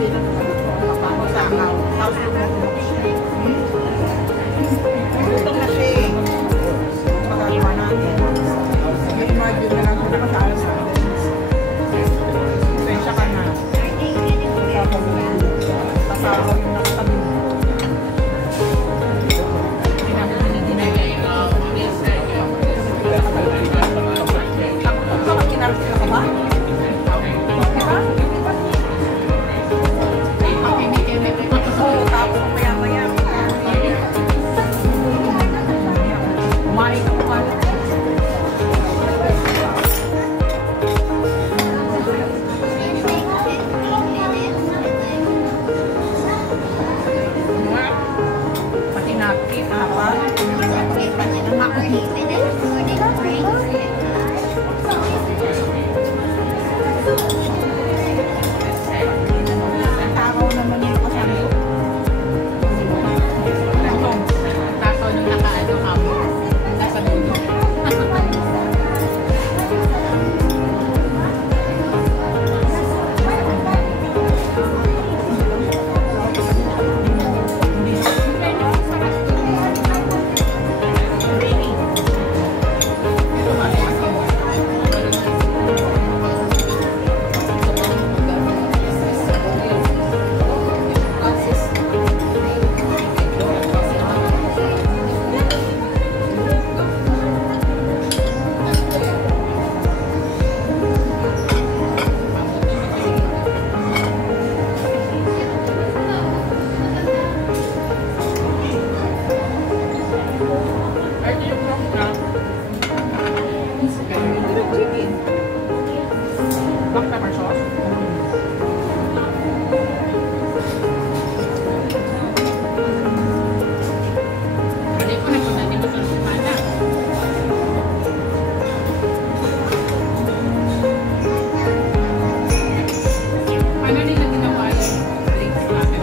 Ito na siya eh. Magagawa natin. I-imagine na lang kung nakasala sa atin. Pasensya ka na. Pasahaw yung nakatabi. Kinarasila ka ba? Oo, tapos maya-maya. Kumain ka pa. Pati napkin, apa? Takaw naman yung kasama. Takaw nung nakaano kamo. Nasa dulo. Black pepper sauce. Hindi ko na kung natin ito sa sumana. Ano rin na ginawa yung links natin?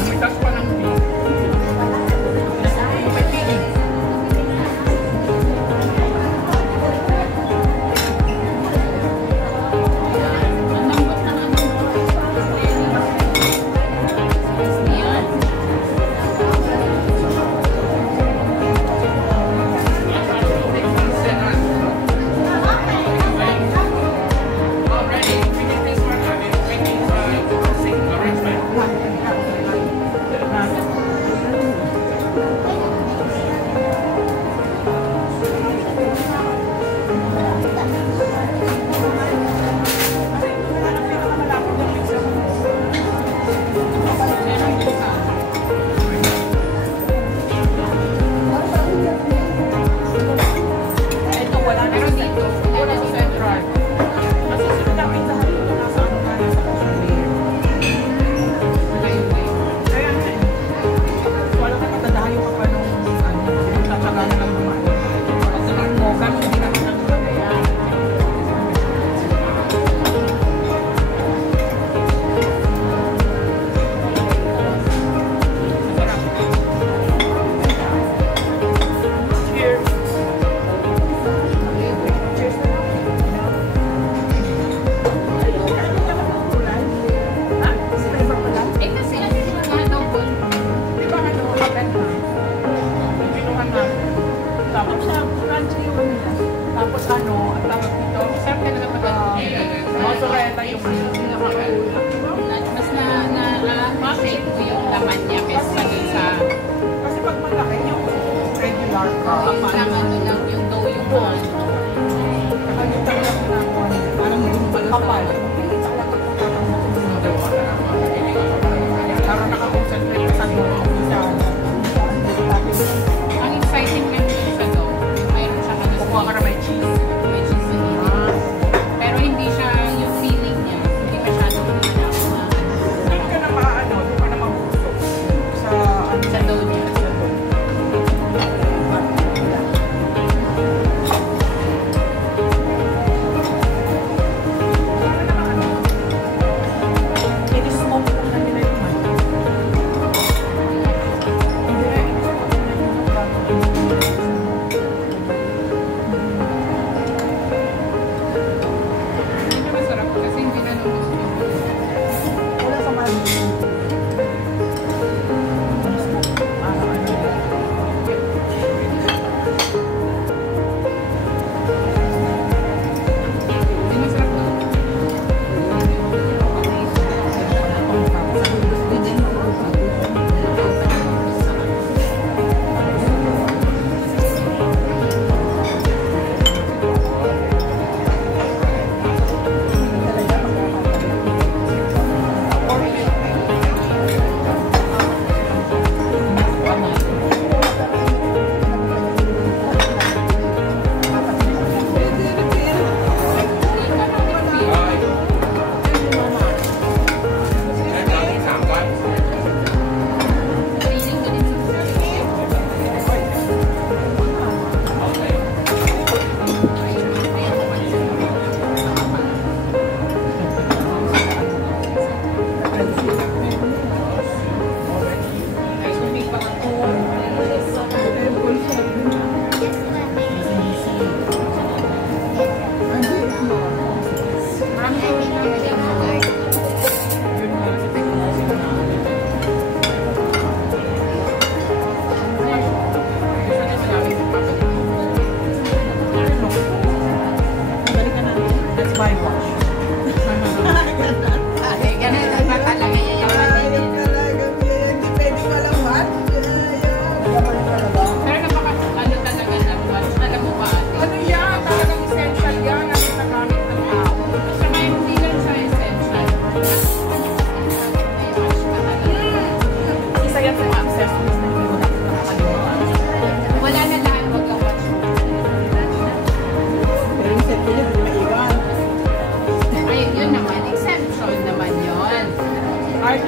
Namitas pa ng beef. Tapos ano, ang tawag dito, sarap ka na naman mozzarella yung mas na-shape ko yung laman niya kesa sa kasi pag malaki yung regular isang ano lang yung dough yung kapag yung talaga parang maging kapal parang nakakonsentrate sa dough ang exciting nga dito sa dough mayroon siyang ano kuha ka na may cheese pero hindi siya yung feeling niya hindi masyadong hindi ka na maano hindi ka na mabusok sa dough niya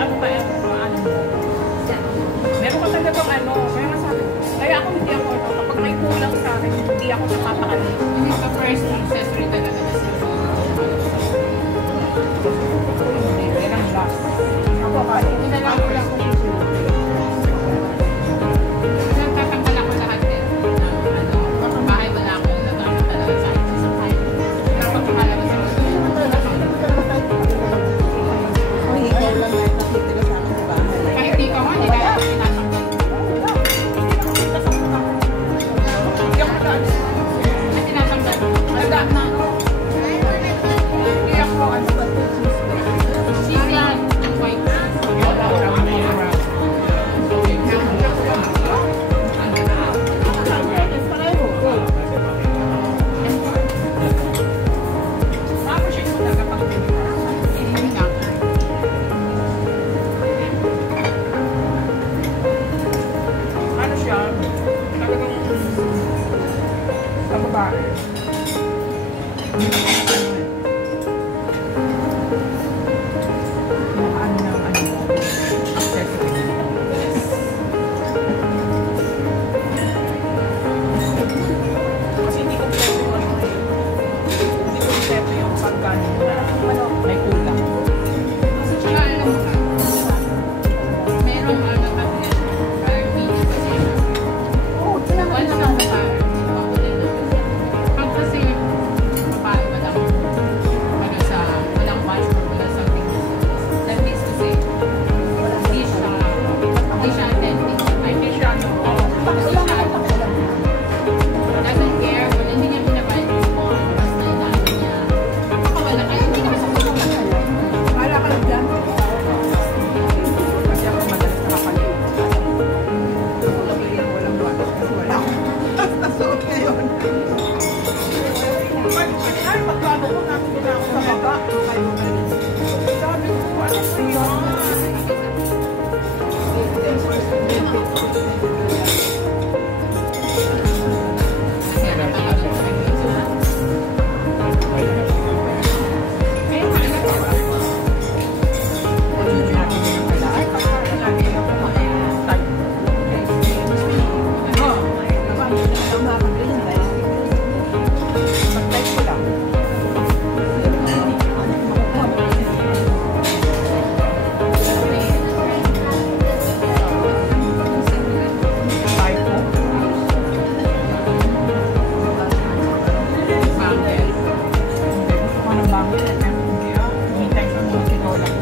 ano kaya, ano mo. Meron ko talagang ano, kaya masabi. Kaya ako hindi ako, kapag may kulang sa akin, hindi ako napapakalit. Hindi pa first accessory talaga na siya. Hindi, yan ang last. Ako kaya, Hindi na lang wala kung nagtatanggal ako lahat din. Ano, bahay wala akong nagamit talaga sa akin sa bahay. Napakahalaga sa akin. Kahit di ka mo, hindi kaya ako tinatanggal. hindi ako nag-alis. At tinatanggal. Tanda na. Hindi ako, ano ba? Sigan, ang white. Ma-appreciate mo talaga pag Hindi nga. ano siya, talagang sa babae. Ano ng ano, accessory. Kasi hindi kompleto yung ano eh. Hindi kompleto yung pagkano na may kulang. Tsaka alam mo ka, merong ano kasi, parang mini kasi. Once na babae, pag kasi babae, walang passport, wala something. That means to say, hindi siya authentic. Hindi siya ano, Doesn't care, kung hindi niya binabayad yung phone, basta inaano niya. Napakawala, kaya hindi naman sa wala ka lang dyan. Kasi ako madalas nakakaliw. Ako nabigyan ko walang buwan. Kasi wala ako. Nasuot ngayon. Ay, pagkano ko natin na ako sa baba. Sabi ko, ano ba yun? Ay, pagkano natin ako type. Pag-type ko lang. Type ko. Hindi, gusto ko ng bangin. Hindi type ko ng tinola ko.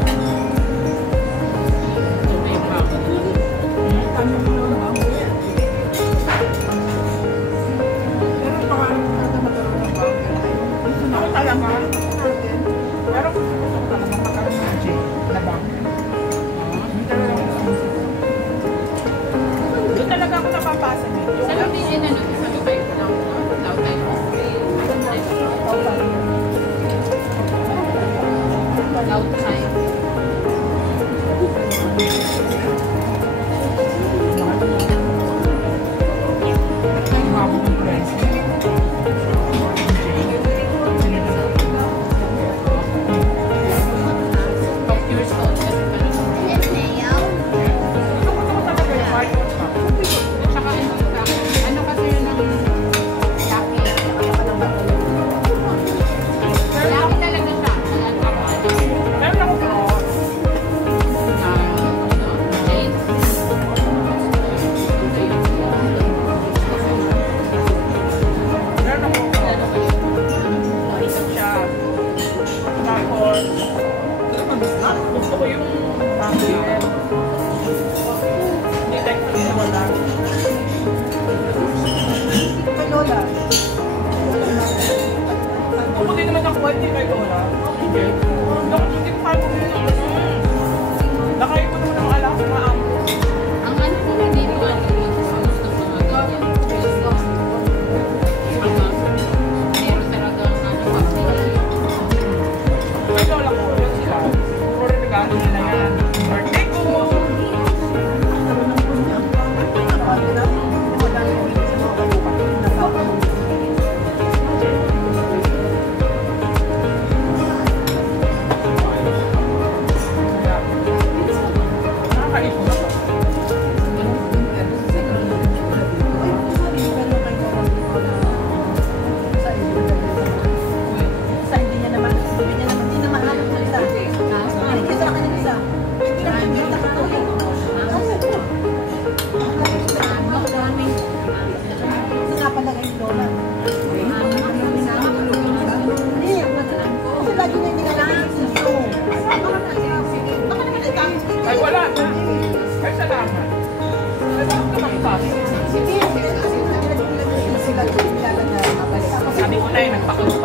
Kami mo ng bangin. Pero pangarap ko na magkaroon ng bangin. Ako talaga. Pero gusto ko talaga magkaroon ng gym na bangin. Hindi talaga ako gusto. Doon talaga ako napapasa eh. Sa loob din yun, ano, sa loob tayo ng loud time. Loud time. Pure salt kasi pala. Tsaka ano kasi yun ang laki. Laki talaga siya. Meron ako bro. Jade. Meron ako bro. Isa siya. Tapos, gusto ko yung bangin. Hindi type ko yung wala. Kung hindi naman nakuha, hindi kay Lola. Hindi. Hindi ko kaya kung yun ang gusto. Nakaya ko naman ang alam ko maamo. Ang ano ko na dito, ano yung gusto ko mga ganyan. Meron talaga ang ano pa. Kay Lola ko, yun sila. Puro regalo nila yan. Birthday ko. tayo nagpakulo.